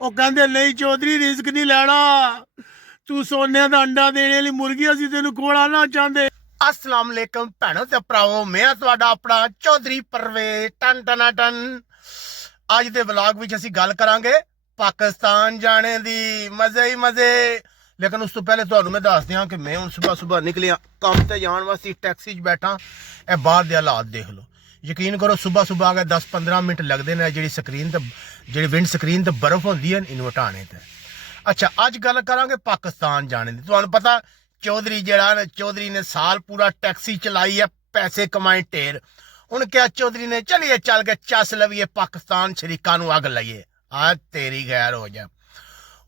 ਉਹ ਕਹਿੰਦੇ ਨਹੀਂ ਚੌਧਰੀ ਰਿਸਕ ਨਹੀਂ ਲੈਣਾ, ਤੂੰ ਸੋਨੇ ਦਾ ਅੰਡਾ ਦੇਣੇ ਵਾਲੀ ਮੁਰਗੀ, ਅਸੀਂ ਤੈਨੂੰ ਕੋਲਾ ਨਾ ਚਾਹੁੰਦੇ। अस्सलाम वालेकुम भैनों ते भरावो, मैं तुहाडा अपना चौधरी परवेज टन टना टन। अज दे व्लॉग विच असीं गल करांगे पाकिस्तान जाने दी, मजे ही मजे। लेकिन उस तो पहले तुहानूं मैं दस दियां कि मैं हुण सुबह सुबह निकलिया काम ते जाण वास्ते, टैक्सी च बैठा। ए बाहर दे हालात देख लो, यकीन करो सुबह सुबह आ गए 10-15 मिनट लगते हैं जी स्क्रीन ते जी विंड स्क्रीन ते बर्फ होंदी है इनू हटाने ते। अच्छा अज गल करांगे पाकिस्तान जाने दी। तुहानूं पता चौधरी जड़ा चौधरी ने साल पूरा टैक्सी चलाई है, पैसे कमाए ढेर। हुण क्या चौधरी ने चलिए चल के चस लवीए पाकिस्तान शरीका नूं अग लाइए। आ तेरी गैर हो जाए।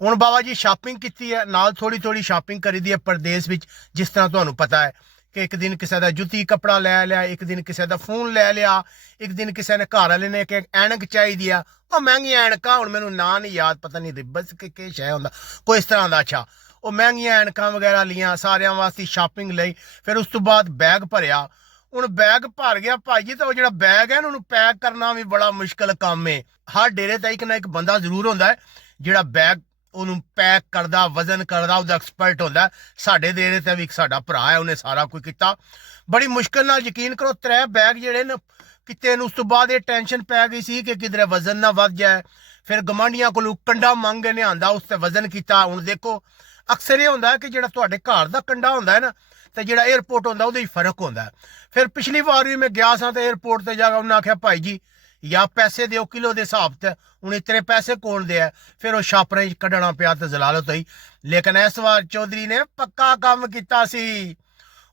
हुण बाबा जी शॉपिंग की है, नाल थोड़ी थोड़ी शॉपिंग करी दी है परदेस विच। जिस तरह तुहानूं पता है कि एक दिन किसी का जुत्ती कपड़ा लै लिया, एक दिन किसी का फोन लै लिया, एक दिन किसी ने घर वाले ने कि ऐनक चाहिए आ। वो महंगी ऐनक, हुण मैनूं नां नहीं याद, पता नहीं रिबस के शै हुंदा कोई इस तरह का। अच्छा वो महंगिया ऐनक वगैरह लिया, सारियां वास्ते शॉपिंग लई। फिर उस तो बाद बैग भरिया। हुण बैग भर गया भाई जी, तो वो जिहड़ा बैग है उन्होंने पैक करना भी बड़ा मुश्किल काम है। हर डेरे ते एक ना एक बंदा जरूर होंदा है जिहड़ा बैग उन्होंने पैक करदा, वजन करदा, उहदा एक्सपर्ट होंदा है। साडे डेरे ते भी एक साडा भरा है, उन्हें सारा कुछ किया बड़ी मुश्किल नाल। यकीन करो 3 बैग जिहड़े न किते न। उस तो बाद ये टेंशन पै गई सी कि किधरे वजन ना वध जाए। फिर गवांढियां कोलों कंडा मंग के लिआंदा, उस ते वजन किया। हुण देखो अक्सर ये होंदा है कि जिहड़ा तुहाडे घर दा कंडा होंदा है ना, ते जिहड़ा एयरपोर्ट होंदा उहदे फर्क होंदा है। फिर पिछली बार भी मैं गया सा ते एयरपोर्ट ते जाके उन्हें आख्या भाई जी या पैसे दिओ किलो के हिसाब से, हूँ इतने पैसे कौन दे। फिर वो छापरे च कड्ढना पिया ते जलालत हुई। लेकिन इस बार चौधरी ने पक्का काम किया सी।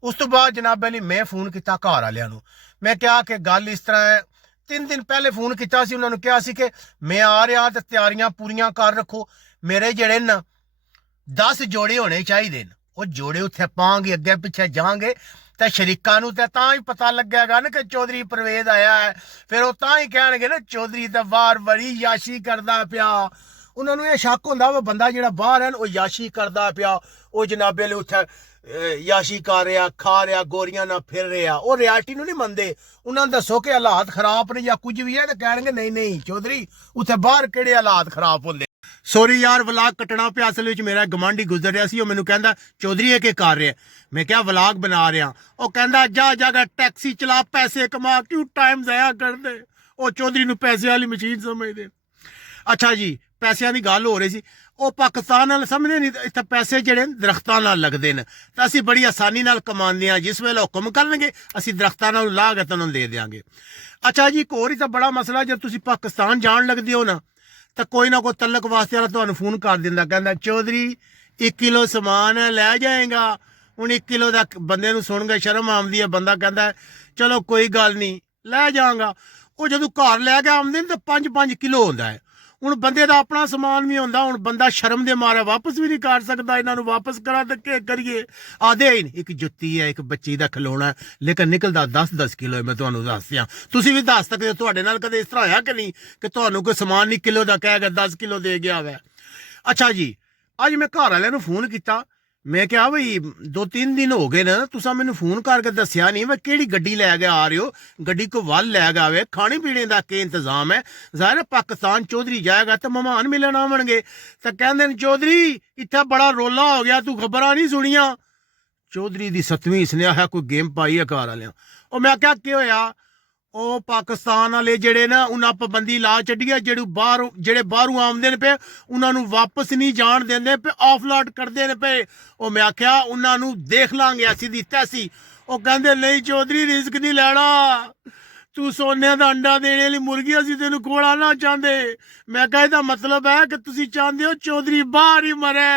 उस तो बाद जनाब अली मैं फोन किया घर वालियां नूं। मैं कहा कि गल इस तरह है, 3 दिन पहले फोन किया सी, उन्होंने कहा सी कि मैं आ रहा ते तैयारियां पूरियां कर रखो। मेरे जेड़े न 10 जोड़े होने चाहिए। वो जोड़े उत्थे पांगे, अगे पिछे जाएंगे तो शरीका नूं ते तां ही पता लगेगा ना कि चौधरी परवेज आया है। फिर वो तां ही कहणगे ना चौधरी तो बाहर बड़ी याशी करदा पिया। उन्होंने ये शक होंदा वो बंदा जिहड़ा बाहर है वो याशी करदा पिया, वो जनाबे उत्थे याशी कर रहा, खा रहा, गोरियां ना फिर रहा। वो रियालिटी नूं नहीं मनदे। उन्होंने दसो कि हालात खराब ने या कुछ भी है, तो कहणगे नहीं नहीं चौधरी उत्थे बाहर किहड़े हालात खराब होंदे। सॉरी यार व्लॉग कटना पिया। असल में मेरा गवांढी गुजर रहा सी, मैनू कहंदा चौधरी ये कर रहे। मैं क्या व्लॉग बना रहा। वो कहंदा जा जाकर टैक्सी चला, पैसे कमा, क्यों टाइम ज़ाया कर दे। वो चौधरी नूं पैसे वाली मशीन समझदे। अच्छा जी पैसों की गल हो रही सी। वो पाकिस्तान नाल समझदे नहीं, इत्थे पैसे जिहड़े दरख्तां नाल लगदे ने ते असीं बड़ी आसानी नाल कमांदे हां। जिस वेले हुक्म करनगे असीं दरख्तां नाल ला के तुहानूं दे देंगे। अच्छा जी एक होर ही बड़ा मसला, जब तुसीं पाकिस्तान जाण लगदे हो ना तो कोई ना कोई तलक वास्ते वाला तुहानूं फोन कर दिंदा, कहंदा चौधरी 1 किलो समान है लै जाएगा। हुण 1 किलो का बंदे नूं सुण के शर्म आउंदी है, बंदा कहंदा चलो कोई गल नहीं लै जाऊंगा। वो जदों घर लैके आउंदे ने तो 5-5 किलो होंदा है। हुण बंदे दा अपना समान भी होंदा। हुण बंदा शर्म दे मारे वापस भी नहीं कर सकदा, इन्हां नूं वापस करा ते के करिए। आदे ही नहीं, एक जुत्ती है, एक बच्ची दा खिलौना है, लेकिन निकलदा 10-10 किलो है। मैं तुहानूं दस दियां, तुसीं भी दस सकदे हो तुहाडे नाल कदे इस तरह होया कि नहीं कि तुहानूं कोई समान नहीं किलो दा कह के 10 किलो दे गया वै। अच्छा जी अज मैं घर वालियां नूं फोन किया। मैं क्या बई 2-3 दिन हो गए ना, तुसा मैनू फोन करके दसिया नहीं मैं किहड़ी गड्डी लैके आ रहे हो, गड्डी को वल लैके आवे, खाने पीने का के इंतजाम है। जाहिर है पाकिस्तान चौधरी जाएगा तो मेहमान मिलन आवणगे। तो कहंदे न चौधरी इत्थे बड़ा रोला हो गया, तू खबरां नहीं सुनिया। चौधरी दी 7वीं इसने आया कोई गेम पाई है घर वालियां। और मैं क्या होया, ਉਹ ਪਾਕਿਸਤਾਨ ਵਾਲੇ ਜਿਹੜੇ ਨਾ ਉਹਨਾਂ ਪਾਬੰਦੀ ਲਾ ਛੱਡੀ ਹੈ, ਜਿਹੜੇ ਬਾਹਰੋਂ ਆਉਂਦੇ ਨੇ ਪਏ ਉਹਨਾਂ ਨੂੰ ਵਾਪਸ ਨਹੀਂ ਜਾਣ ਦਿੰਦੇ ਪਏ, ਆਫਲੋਡ ਕਰਦੇ ਨੇ ਪਏ। ਉਹ ਮੈਂ ਆਖਿਆ ਉਹਨਾਂ ਨੂੰ ਦੇਖ ਲਾਂਗੇ ਅਸੀਂ ਦੀ ਤੈਸੀ। ਉਹ ਕਹਿੰਦੇ ਨਹੀਂ ਚੌਧਰੀ ਰਿਸਕ ਨਹੀਂ ਲੈਣਾ, ਤੂੰ ਸੋਨੇ ਦਾ ਅੰਡਾ ਦੇਣੇ ਵਾਲੀ ਮੁਰਗੀ, ਅਸੀਂ ਤੈਨੂੰ ਕੋਲਾ ਨਾ ਚਾਹੁੰਦੇ। ਮੈਂ ਕਿਹਾ ਇਹਦਾ ਮਤਲਬ ਹੈ ਕਿ ਤੁਸੀਂ ਚਾਹੁੰਦੇ ਹੋ ਚੌਧਰੀ ਬਾਹਰ ਹੀ ਮਰੇ।